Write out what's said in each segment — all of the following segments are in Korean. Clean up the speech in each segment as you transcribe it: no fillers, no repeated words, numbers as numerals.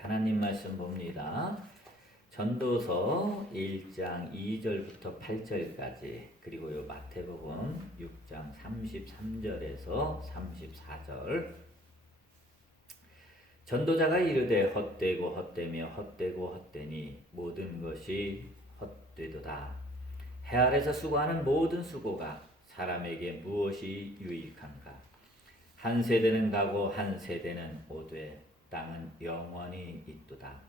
하나님 말씀 봅니다. 전도서 1장 2절부터 8절까지 그리고 요 마태복음 6장 33절에서 34절. 전도자가 이르되 헛되고 헛되며 헛되고 헛되니 모든 것이 헛되도다. 해 아래서 수고하는 모든 수고가 사람에게 무엇이 유익한가? 한 세대는 가고 한 세대는 오되 땅은 영원히 있도다.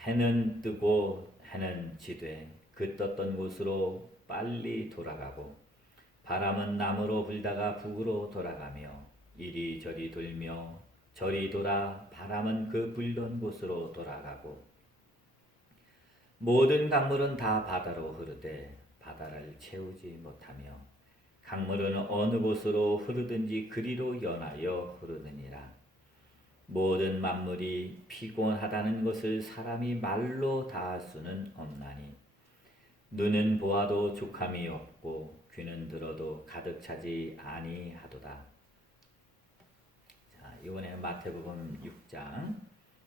해는 뜨고 해는 지되 그 떴던 곳으로 빨리 돌아가고 바람은 남으로 불다가 북으로 돌아가며 이리저리 돌며 저리 돌아 바람은 그 불던 곳으로 돌아가고 모든 강물은 다 바다로 흐르되 바다를 채우지 못하며 강물은 어느 곳으로 흐르든지 그리로 연하여 흐르느니라. 모든 만물이 피곤하다는 것을 사람이 말로 다할 수는 없나니 눈은 보아도 족함이 없고 귀는 들어도 가득 차지 아니하도다. 자, 이번에는 마태복음 6장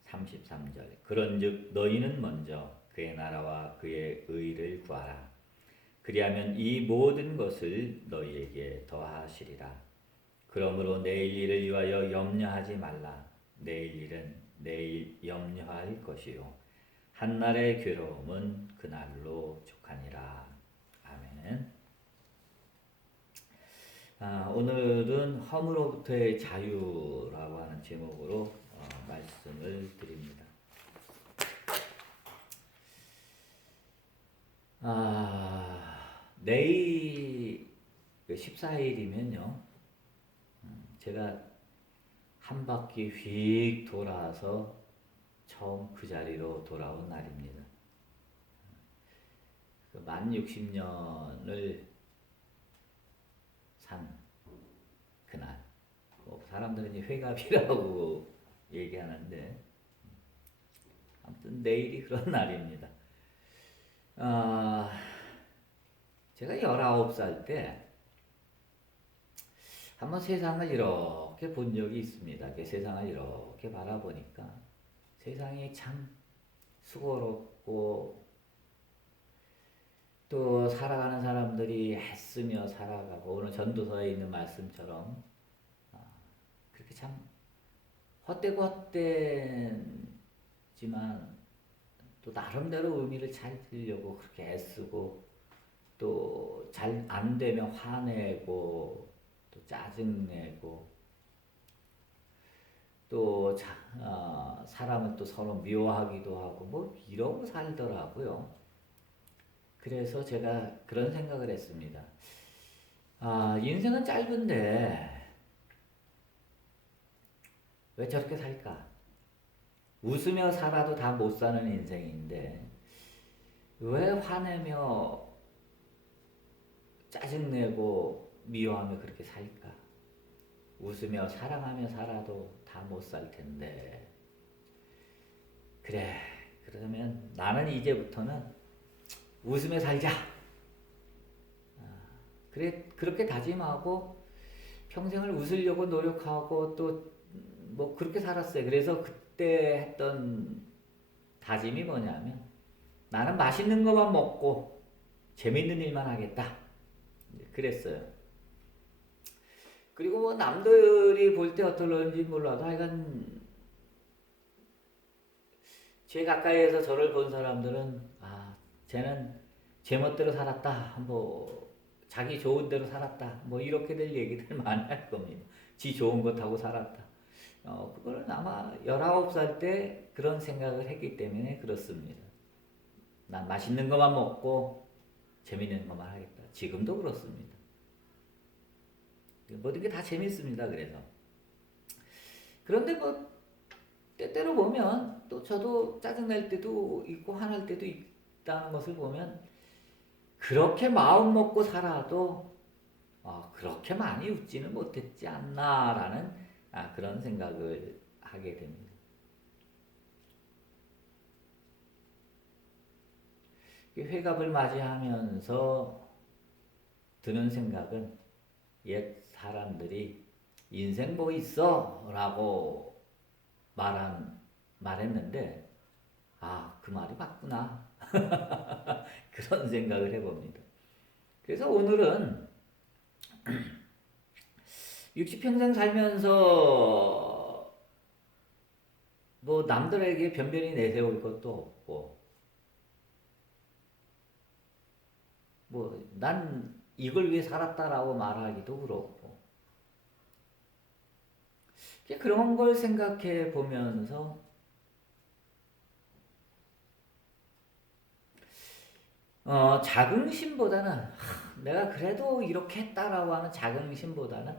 33절. 그런즉 너희는 먼저 그의 나라와 그의 의를 구하라. 그리하면 이 모든 것을 너희에게 더하시리라. 그러므로 내일 일을 위하여 염려하지 말라. 내일 일은 내일 염려할 것이요 한날의 괴로움은 그날로 족하니라. 아멘. 오늘은 허물로부터의 자유라고 하는 제목으로 말씀을 드립니다. 내일 14일이면요 제가 한 바퀴 휙 돌아서 처음 그 자리로 돌아온 날입니다. 만 60년을 산 그날. 사람들은 이제 회갑이라고 얘기하는데 아무튼 내일이 그런 날입니다. 제가 19살 때 한번 세상을 이렇게 본 적이 있습니다. 세상을 이렇게 바라보니까 세상이 참 수고롭고 또 살아가는 사람들이 애쓰며 살아가고 오늘 전도서에 있는 말씀처럼 그렇게 참 헛되고 헛되지만 또 나름대로 의미를 찾으려고 그렇게 애쓰고 또 잘 안 되면 화내고 또 짜증내고 또 사람을 또 서로 미워하기도 하고 뭐 이러고 살더라고요. 그래서 제가 그런 생각을 했습니다. 인생은 짧은데 왜 저렇게 살까? 웃으며 살아도 다 못 사는 인생인데 왜 화내며 짜증내고 미워하며 그렇게 살까? 웃으며 사랑하며 살아도 다 못 살 텐데. 그래, 그러면 나는 이제부터는 웃으며 살자. 그래, 그렇게 다짐하고 평생을 웃으려고 노력하고 또 뭐 그렇게 살았어요. 그래서 그때 했던 다짐이 뭐냐면 나는 맛있는 것만 먹고 재밌는 일만 하겠다. 그랬어요. 그리고 뭐 남들이 볼 때 어떨런지 몰라도 하여간 제 가까이에서 저를 본 사람들은 쟤는 제멋대로 살았다. 뭐 자기 좋은 대로 살았다. 뭐 이렇게들 얘기들 많이 할 겁니다. 지 좋은 것 하고 살았다. 그거는 아마 19살 때 그런 생각을 했기 때문에 그렇습니다. 난 맛있는 것만 먹고 재밌는 것만 하겠다. 지금도 그렇습니다. 모든 게 다 재밌습니다. 그래서 그런데 뭐 때때로 보면 또 저도 짜증날 때도 있고 화날 때도 있다는 것을 보면 그렇게 마음 먹고 살아도 그렇게 많이 웃지는 못했지 않나라는 그런 생각을 하게 됩니다. 회갑을 맞이하면서 드는 생각은 옛 사람들이 인생 뭐 있어? 라고 말한 말했는데 그 말이 맞구나. 그런 생각을 해봅니다. 그래서 오늘은 60평생 살면서 뭐 남들에게 변변히 내세울 것도 없고 뭐 난 이걸 위해 살았다라고 말하기도 그렇고 그런 걸 생각해 보면서 자긍심보다는 내가 그래도 이렇게 했다라고 하는 자긍심보다는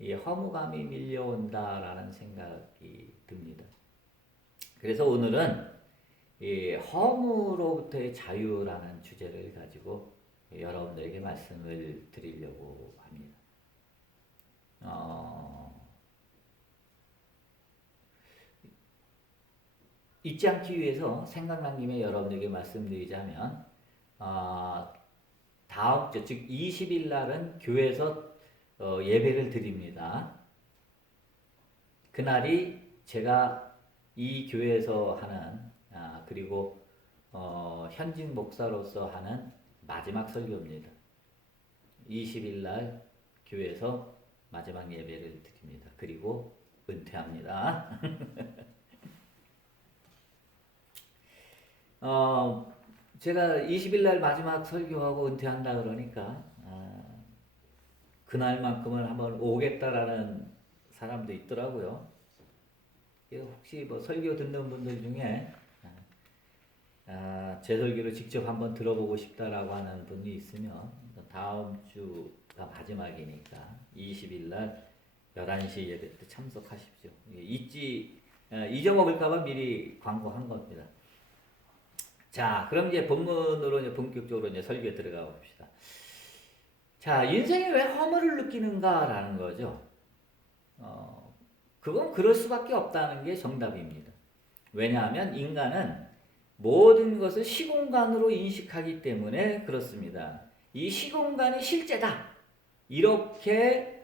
이 허무감이 밀려온다라는 생각이 듭니다. 그래서 오늘은 이 허무로부터의 자유라는 주제를 가지고 여러분들에게 말씀을 드리려고 합니다. 잊지 않기 위해서 생각난 김에 여러분에게 말씀드리자면 다음 주, 즉 20일 날은 교회에서 예배를 드립니다. 그날이 제가 이 교회에서 하는 그리고 현직 목사로서 하는 마지막 설교입니다. 20일 날 교회에서 마지막 예배를 드립니다. 그리고 은퇴합니다. 제가 20일 날 마지막 설교하고 은퇴한다 그러니까 그날만큼은 한번 오겠다라는 사람도 있더라고요. 혹시 뭐 설교 듣는 분들 중에 제 설교를 직접 한번 들어보고 싶다라고 하는 분이 있으면 다음 주가 마지막이니까 20일 날 11시 예배 때 참석하십시오. 잊어먹을까봐 미리 광고한 겁니다. 자, 그럼 이제 본문으로 본격적으로 설교에 들어가 봅시다. 자, 인생에 왜 허물을 느끼는가라는 거죠. 그건 그럴 수밖에 없다는 게 정답입니다. 왜냐하면 인간은 모든 것을 시공간으로 인식하기 때문에 그렇습니다. 이 시공간이 실제다. 이렇게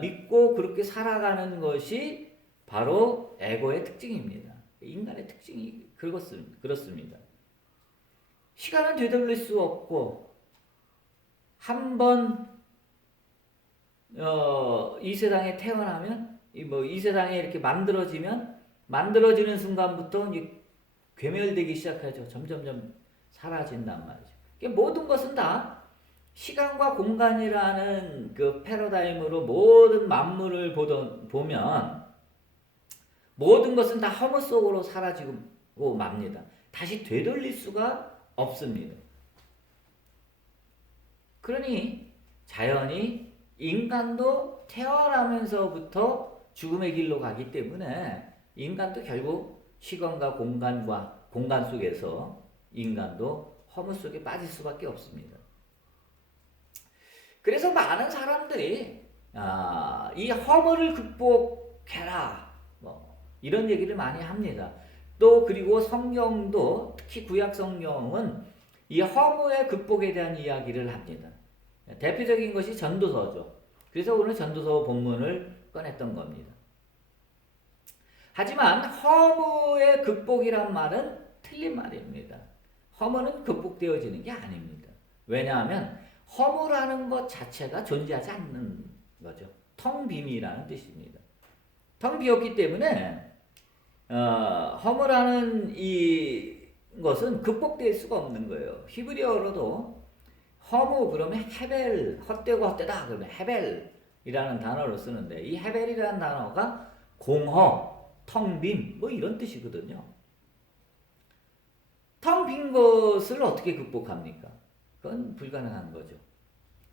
믿고 그렇게 살아가는 것이 바로 에고의 특징입니다. 인간의 특징이 그렇습니다. 시간은 되돌릴 수 없고 한번 이 세상에 태어나면 이 세상에 이렇게 만들어지는 순간부터 이제 괴멸되기 시작하죠. 점점점 사라진단 말이죠. 모든 것은 다 시간과 공간이라는 그 패러다임으로 모든 만물을 보면 모든 것은 다 허무 속으로 사라지고 맙니다. 다시 되돌릴 수가 없습니다. 그러니 자연히 인간도 태어나면서부터 죽음의 길로 가기 때문에 인간도 결국 시간과 공간 속에서 인간도 허무 속에 빠질 수밖에 없습니다. 그래서 많은 사람들이 이 허물을 극복해라 이런 얘기를 많이 합니다. 또 그리고 성경도 특히 구약 성경은 이 허무의 극복에 대한 이야기를 합니다. 대표적인 것이 전도서죠. 그래서 오늘 전도서 본문을 꺼냈던 겁니다. 하지만 허무의 극복이란 말은 틀린 말입니다. 허무는 극복되어지는 게 아닙니다. 왜냐하면 허무라는 것 자체가 존재하지 않는 거죠. 텅 빔이라는 뜻입니다. 텅 비었기 때문에 허무라는 이 것은 극복될 수가 없는 거예요. 히브리어로도 허무 그러면 헤벨, 헛되고 헛되다 그러면 헤벨이라는 단어를 쓰는데 이 헤벨이라는 단어가 공허, 텅 빈 이런 뜻이거든요. 텅 빈 것을 어떻게 극복합니까? 그건 불가능한 거죠.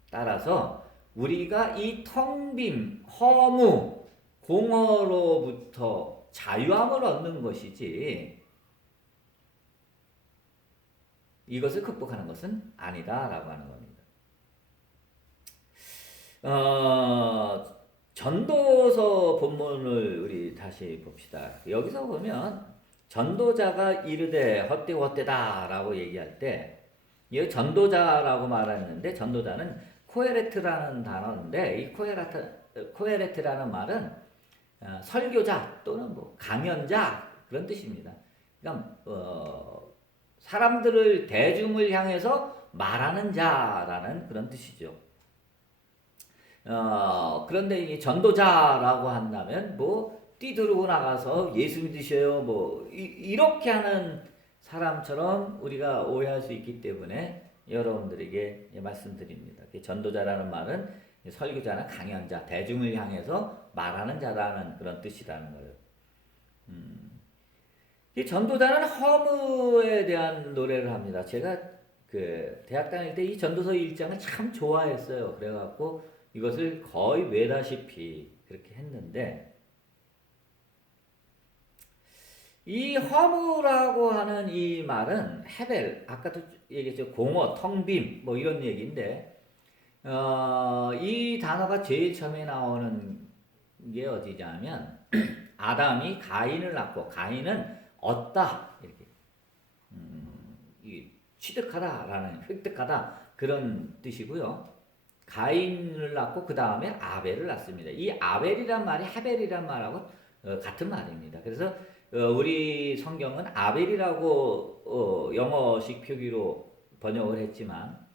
따라서 우리가 이 텅 빈, 허무, 공허로부터 자유함을 얻는 것이지 이것을 극복하는 것은 아니다라고 하는 겁니다. 전도서 본문을 우리 다시 봅시다. 여기서 보면 전도자가 이르되 헛되고 헛되다라고 얘기할 때 이 전도자라고 말했는데 전도자는 코헤레트라는 단어인데 이 코헤레트라는 말은 설교자 또는 강연자 그런 뜻입니다. 그러니까 사람들을 대중을 향해서 말하는 자라는 그런 뜻이죠. 그런데 이 전도자라고 한다면 뭐 뛰들고 나가서 예수 믿으셔요 뭐 이렇게 하는 사람처럼 우리가 오해할 수 있기 때문에 여러분들에게 말씀드립니다. 전도자라는 말은 설교자나 강연자, 대중을 향해서 말하는 자라는 그런 뜻이라는 거예요. 이 전도자는 허무에 대한 노래를 합니다. 제가 그 대학 다닐 때 이 전도서 1장을 참 좋아했어요. 그래갖고 이것을 거의 외다시피 그렇게 했는데, 이 허무라고 하는 이 말은 헤벨, 아까도 얘기했죠. 공허, 텅 빔, 뭐 이런 얘기인데, 이 단어가 제일 처음에 나오는 게 어디냐면, 아담이 가인을 낳고, 가인은 얻다, 이렇게, 취득하다라는, 획득하다, 그런 뜻이고요. 가인을 낳고, 그 다음에 아벨을 낳습니다. 이 아벨이란 말이 헤벨이란 말하고 같은 말입니다. 그래서 우리 성경은 아벨이라고 영어식 표기로 번역을 했지만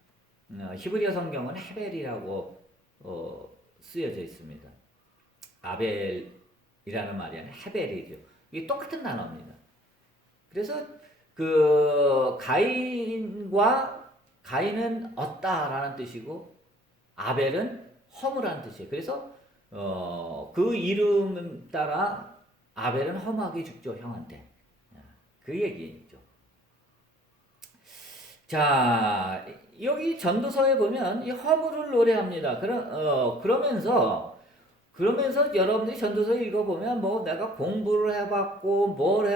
히브리어 성경은 헤벨이라고 쓰여져 있습니다. 아벨이라는 말이 아니라 헤벨이죠. 이게 똑같은 단어입니다. 그래서 그 가인은 얻다라는 뜻이고 아벨은 허무라는 뜻이에요. 그래서 그 이름 따라 아벨은 허무하게 죽죠, 형한테. 그 얘기죠. 자, 여기 전도서에 보면 이 허무를 노래합니다. 그러면서 여러분들이 전도서 읽어보면 뭐 내가 공부를 해봤고 뭘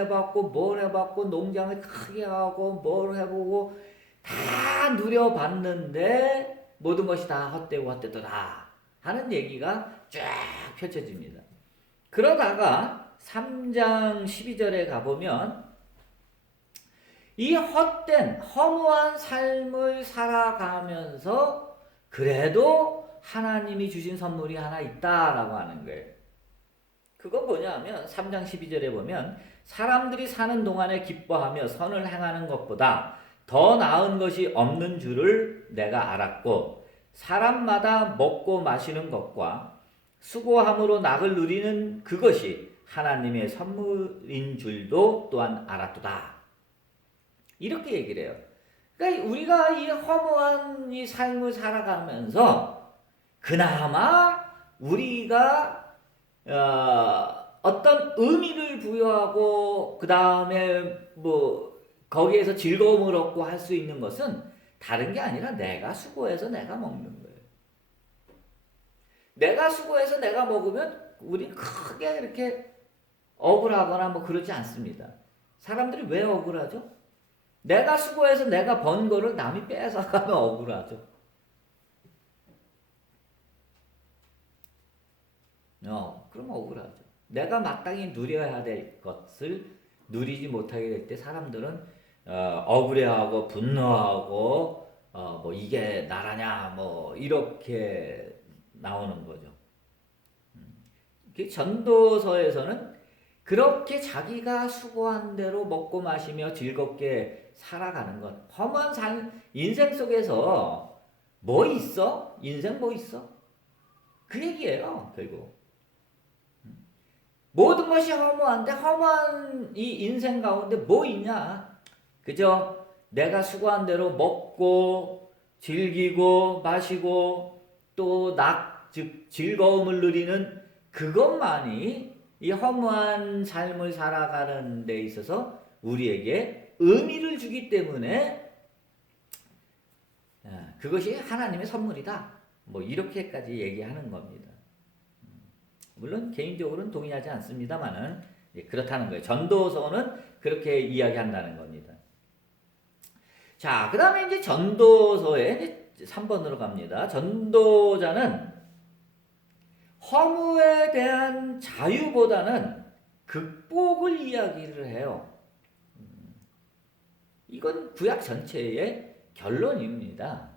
해봤고 농장을 크게 하고 뭘 해보고 다 누려봤는데 모든 것이 다 헛되고 헛되더라 하는 얘기가 쫙 펼쳐집니다. 그러다가 3장 12절에 가보면 이 헛된 허무한 삶을 살아가면서 그래도 하나님이 주신 선물이 하나 있다라고 하는 거예요. 그거 뭐냐면 3장 12절에 보면 사람들이 사는 동안에 기뻐하며 선을 행하는 것보다 더 나은 것이 없는 줄을 내가 알았고 사람마다 먹고 마시는 것과 수고함으로 낙을 누리는 그것이 하나님의 선물인 줄도 또한 알았도다. 이렇게 얘기를 해요. 그러니까 우리가 이 허무한 이 삶을 살아가면서 그나마 우리가 어떤 의미를 부여하고 그 다음에 뭐 거기에서 즐거움을 얻고 할 수 있는 것은 다른 게 아니라 내가 수고해서 내가 먹는 거예요. 내가 수고해서 내가 먹으면 우리 크게 이렇게 억울하거나 뭐 그러지 않습니다. 사람들이 왜 억울하죠? 내가 수고해서 내가 번 거를 남이 뺏어가면 억울하죠. 그럼 억울하죠. 내가 마땅히 누려야 될 것을 누리지 못하게 될 때 사람들은 억울해하고 분노하고 뭐 이게 나라냐 뭐 이렇게 나오는 거죠. 전도서에서는 그렇게 자기가 수고한 대로 먹고 마시며 즐겁게 살아가는 것. 험한 인생 속에서 뭐 있어? 인생 뭐 있어? 그 얘기예요, 결국. 모든 것이 허무한데 허무한 이 인생 가운데 뭐 있냐? 그저 내가 수고한 대로 먹고 즐기고 마시고 또 즉 즐거움을 누리는 그것만이 이 허무한 삶을 살아가는 데 있어서 우리에게 의미를 주기 때문에 그것이 하나님의 선물이다. 뭐 이렇게까지 얘기하는 겁니다. 물론 개인적으로는 동의하지 않습니다만은 그렇다는 거예요. 전도서는 그렇게 이야기한다는 겁니다. 자, 그 다음에 이제 전도서에 이제 3번으로 갑니다. 전도자는 허무에 대한 자유보다는 극복을 이야기를 해요. 이건 구약 전체의 결론입니다.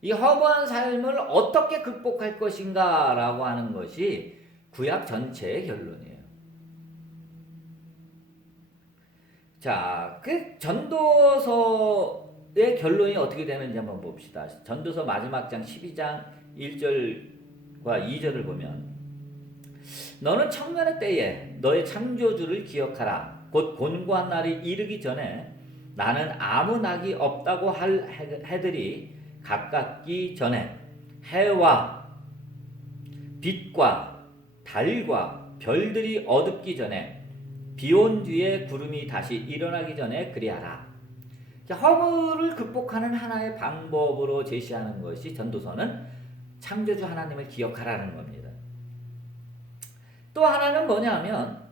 이 허무한 삶을 어떻게 극복할 것인가 라고 하는 것이 구약 전체의 결론이에요. 자, 그 전도서의 결론이 어떻게 되는지 한번 봅시다. 전도서 마지막 장 12장 1절과 2절을 보면 너는 청년의 때에 너의 창조주를 기억하라. 곧 곤고한 날이 이르기 전에 나는 아무 낙이 없다고 할 해들이 가깝기 전에 해와 빛과 달과 별들이 어둡기 전에 비온 뒤에 구름이 다시 일어나기 전에 그리하라. 자, 허물을 극복하는 하나의 방법으로 제시하는 것이 전도서는 창조주 하나님을 기억하라는 겁니다. 또 하나는 뭐냐면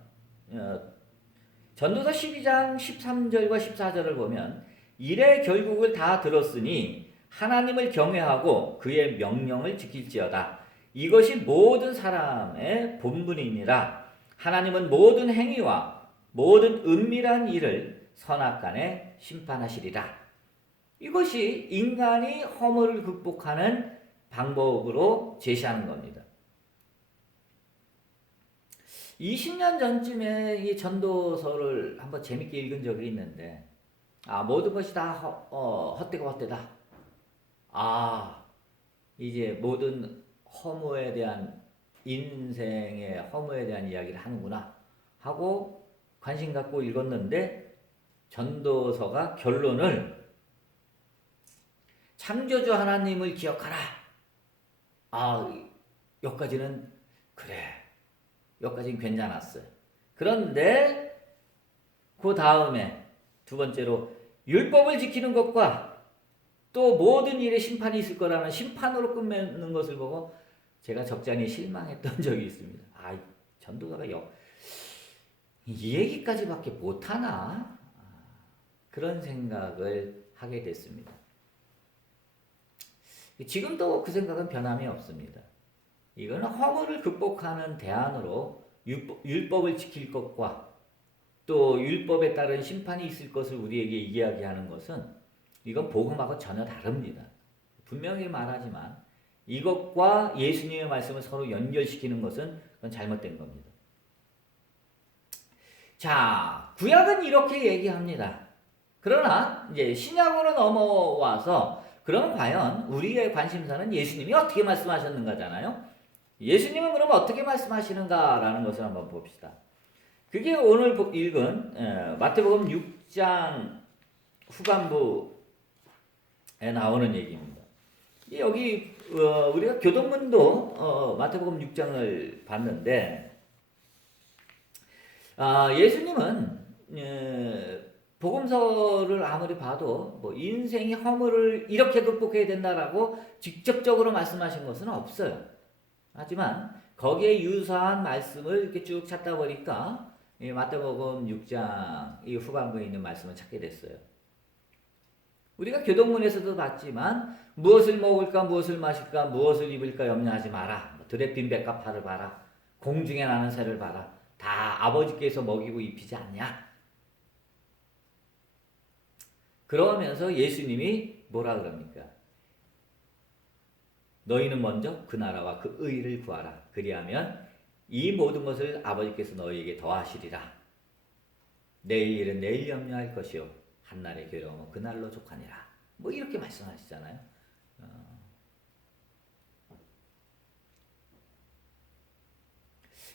전도서 12장 13절과 14절을 보면 일의 결국을 다 들었으니 하나님을 경외하고 그의 명령을 지킬지어다. 이것이 모든 사람의 본분이니라. 하나님은 모든 행위와 모든 은밀한 일을 선악간에 심판하시리라. 이것이 인간이 허물을 극복하는 방법으로 제시하는 겁니다. 20년 전쯤에 이 전도서를 한번 재밌게 읽은 적이 있는데, 모든 것이 다 헛되고 헛되다. 이제 모든 허무에 대한, 인생의 허무에 대한 이야기를 하는구나 하고 관심 갖고 읽었는데, 전도서가 결론을 창조주 하나님을 기억하라. 여기까지는 그래. 여기까지는 괜찮았어요. 그런데 그 다음에 두 번째로 율법을 지키는 것과 또 모든 일에 심판이 있을 거라는 심판으로 끝맺는 것을 보고 제가 적잖이 실망했던 적이 있습니다. 전도사가 이 얘기까지밖에 못하나? 그런 생각을 하게 됐습니다. 지금도 그 생각은 변함이 없습니다. 이거는 허물을 극복하는 대안으로 율법을 지킬 것과 또 율법에 따른 심판이 있을 것을 우리에게 이야기하는 것은 이건 복음하고 전혀 다릅니다. 분명히 말하지만 이것과 예수님의 말씀을 서로 연결시키는 것은 그건 잘못된 겁니다. 자, 구약은 이렇게 얘기합니다. 그러나 이제 신약으로 넘어와서 그럼 과연 우리의 관심사는 예수님이 어떻게 말씀하셨는가잖아요. 예수님은 그럼 어떻게 말씀하시는가라는 것을 한번 봅시다. 그게 오늘 읽은 마태복음 6장 후반부에 나오는 얘기입니다. 여기 우리가 교동문도 마태복음 6장을 봤는데 예수님은 복음서를 아무리 봐도 뭐 인생의 허물을 이렇게 극복해야 된다라고 직접적으로 말씀하신 것은 없어요. 하지만 거기에 유사한 말씀을 이렇게 쭉 찾다 보니까 마태복음 6장 이 후반부에 있는 말씀을 찾게 됐어요. 우리가 교동문에서도 봤지만 무엇을 먹을까 무엇을 마실까 무엇을 입을까 염려하지 마라. 들에 빈 백합화를 봐라. 공중에 나는 새를 봐라. 다 아버지께서 먹이고 입히지 않냐. 그러면서 예수님이 뭐라 그럽니까? 너희는 먼저 그 나라와 그 의를 구하라. 그리하면 이 모든 것을 아버지께서 너희에게 더하시리라. 내일 일은 내일 염려할 것이요 한날의 괴로움은 그날로 족하니라. 뭐 이렇게 말씀하시잖아요.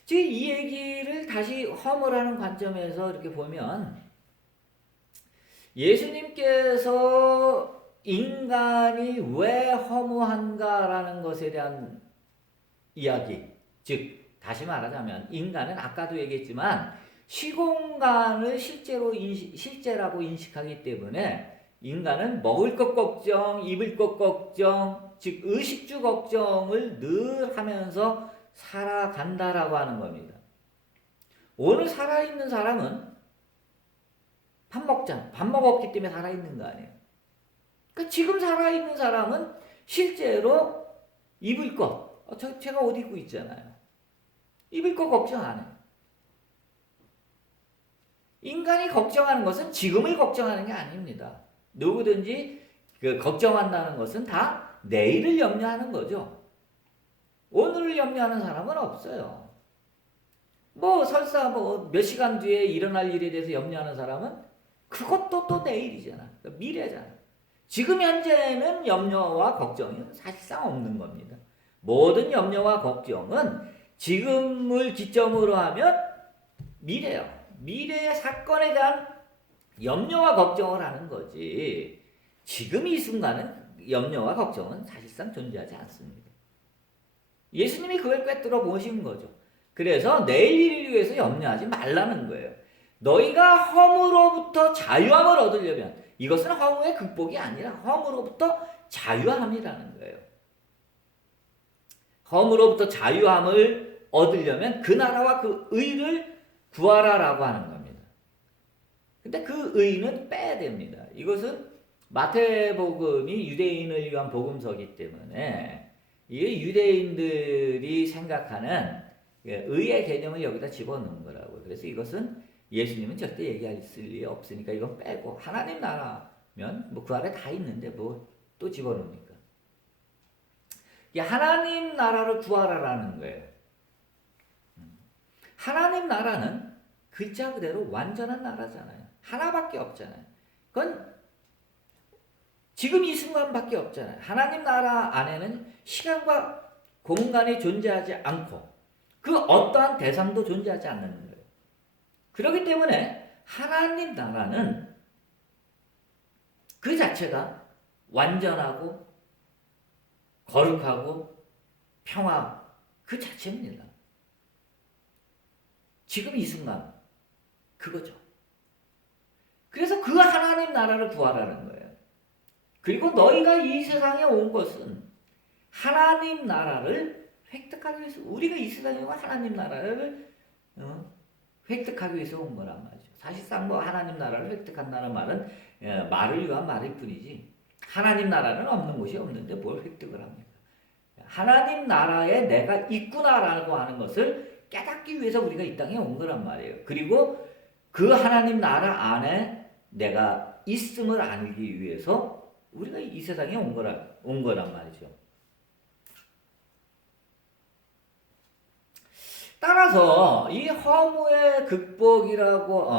즉 이 얘기를 다시 허물하는 관점에서 이렇게 보면 예수님께서 인간이 왜 허무한가라는 것에 대한 이야기, 즉 다시 말하자면 인간은 아까도 얘기했지만 시공간을 실제라고 인식하기 때문에 인간은 먹을 것 걱정, 입을 것 걱정, 즉 의식주 걱정을 늘 하면서 살아간다라고 하는 겁니다. 오늘 살아있는 사람은 밥 먹었기 때문에 살아있는 거 아니에요. 그러니까 지금 살아있는 사람은 실제로 입을 것, 제가 옷 입고 있잖아요. 입을 것 걱정 안 해요. 인간이 걱정하는 것은 지금을 걱정하는 게 아닙니다. 누구든지 걱정한다는 것은 다 내일을 염려하는 거죠. 오늘을 염려하는 사람은 없어요. 설사 몇 시간 뒤에 일어날 일에 대해서 염려하는 사람은 그것도 또 내일이잖아. 그러니까 미래잖아. 지금 현재는 염려와 걱정이 사실상 없는 겁니다. 모든 염려와 걱정은 지금을 기점으로 하면 미래요. 미래의 사건에 대한 염려와 걱정을 하는 거지. 지금 이 순간은 염려와 걱정은 사실상 존재하지 않습니다. 예수님이 그걸 꿰뚫어 보신 거죠. 그래서 내일 일을 위해서 염려하지 말라는 거예요. 너희가 허무로부터 자유함을 얻으려면 이것은 허무의 극복이 아니라 허무로부터 자유함이라는 거예요. 허무로부터 자유함을 얻으려면 그 나라와 그 의를 구하라라고 하는 겁니다. 근데 그 의는 빼야 됩니다. 이것은 마태복음이 유대인을 위한 복음서이기 때문에 이게 유대인들이 생각하는 의의 개념을 여기다 집어넣은 거라고요. 그래서 이것은 예수님은 절대 얘기할 리 없으니까 이건 빼고 하나님 나라면 뭐 그 안에 다 있는데 뭐 또 집어넣습니까? 하나님 나라를 구하라라는 거예요. 하나님 나라는 글자 그대로 완전한 나라잖아요. 하나밖에 없잖아요. 그건 지금 이 순간밖에 없잖아요. 하나님 나라 안에는 시간과 공간이 존재하지 않고 그 어떠한 대상도 존재하지 않는 거예요. 그렇기 때문에 하나님 나라는 그 자체가 완전하고 거룩하고 평화 그 자체입니다. 지금 이 순간 그거죠. 그래서 그 하나님 나라를 구하라는 거예요. 그리고 너희가 이 세상에 온 것은 하나님 나라를 획득하기 위해서 우리가 이 세상에 온 하나님 나라를 획득하기 위해서 온 거란 말이죠. 사실상 뭐 하나님 나라를 획득한다는 말은 말을 위한 말일 뿐이지 하나님 나라는 없는 곳이 없는데 뭘 획득을 합니까? 하나님 나라에 내가 있구나라고 하는 것을 깨닫기 위해서 우리가 이 땅에 온 거란 말이에요. 그리고 그 하나님 나라 안에 내가 있음을 알기 위해서 우리가 이 세상에 온 거란 말이죠. 따라서 이 허무의 극복이라고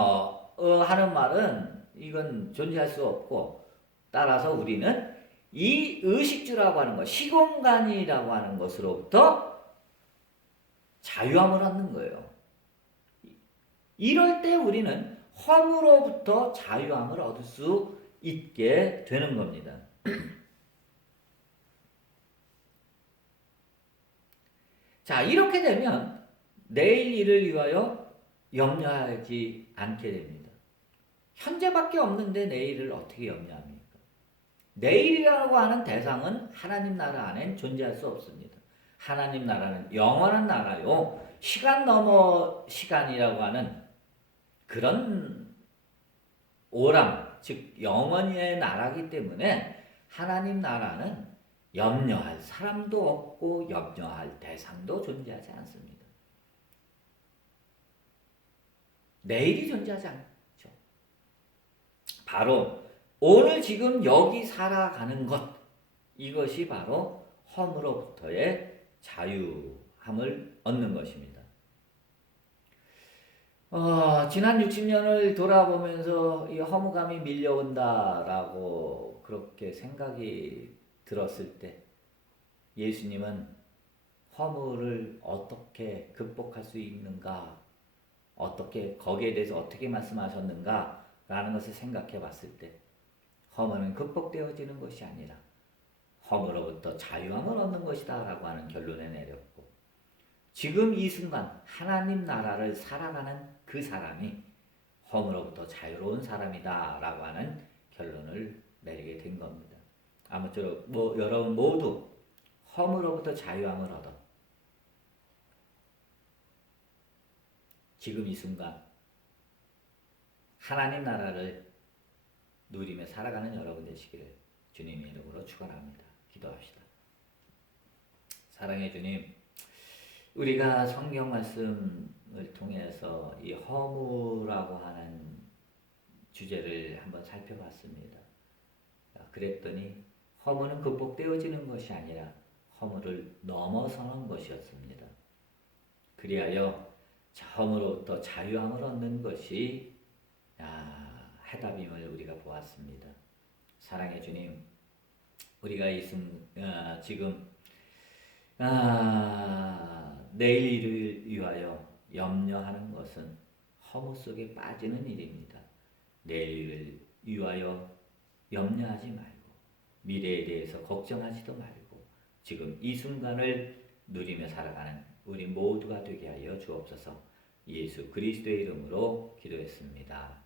하는 말은 이건 존재할 수 없고 따라서 우리는 이 의식주라고 하는 것, 시공간이라고 하는 것으로부터 자유함을 얻는 거예요. 이럴 때 우리는 허무로부터 자유함을 얻을 수 있게 되는 겁니다. 자, 이렇게 되면 내일 일을 위하여 염려하지 않게 됩니다. 현재밖에 없는데 내일을 어떻게 염려합니까? 내일이라고 하는 대상은 하나님 나라 안엔 존재할 수 없습니다. 하나님 나라는 영원한 나라요. 시간 넘어 시간이라고 하는 그런 오람, 즉 영원의 나라이기 때문에 하나님 나라는 염려할 사람도 없고 염려할 대상도 존재하지 않습니다. 내일이 존재하지 않죠. 바로 오늘 지금 여기 살아가는 것, 이것이 바로 허무로부터의 자유함을 얻는 것입니다. 지난 60년을 돌아보면서 이 허무감이 밀려온다라고 그렇게 생각이 들었을 때 예수님은 허무를 어떻게 극복할 수 있는가, 어떻게 거기에 대해서 어떻게 말씀하셨는가라는 것을 생각해 봤을 때 허무는 극복되어지는 것이 아니라 허무로부터 자유함을 얻는 것이다 라고 하는 결론에 내렸고 지금 이 순간 하나님 나라를 살아가는 그 사람이 허무로부터 자유로운 사람이다 라고 하는 결론을 내리게 된 겁니다. 아무쪼록 여러분 모두 허무로부터 자유함을 얻어 지금 이 순간 하나님 나라를 누리며 살아가는 여러분 되시기를 주님의 이름으로 축원합니다. 기도합시다. 사랑의 주님, 우리가 성경 말씀을 통해서 이 허무라고 하는 주제를 한번 살펴봤습니다. 그랬더니 허무는 극복되어지는 것이 아니라 허무를 넘어서는 것이었습니다. 그리하여 허무로부터 자유함을 얻는 것이 해답임을 우리가 보았습니다. 사랑의 주님, 우리가 지금 내일을 위하여 염려하는 것은 허무 속에 빠지는 일입니다. 내일을 위하여 염려하지 말고 미래에 대해서 걱정하지도 말고 지금 이 순간을 누리며 살아가는 우리 모두가 되게 하여 주옵소서. 예수 그리스도의 이름으로 기도했습니다.